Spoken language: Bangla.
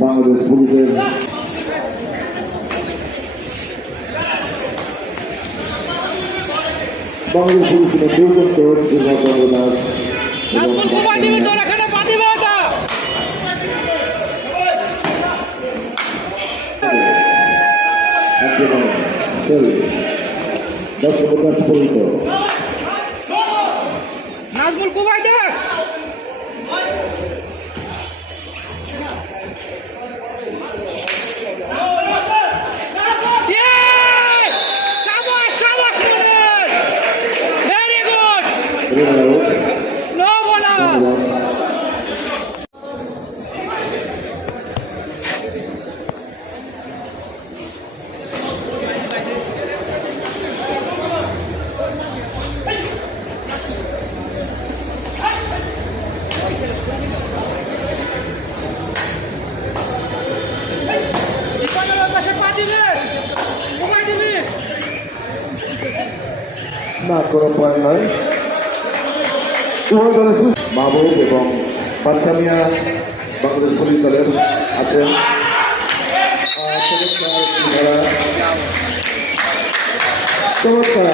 বাংলাদেশ পুলিশের বাংলাদেশ পুলিশের দুর্গম কোচ দুর্গাচন্দ্র দাস নাজমুল কুমার দিবি তোর? এখানে পাতিবে নো কোনো পয়েন্ট নয় মাহবুব এবং পাচ্ছামিয়া বাংলাদেশ পুলিশ দলের আছেন চমৎকার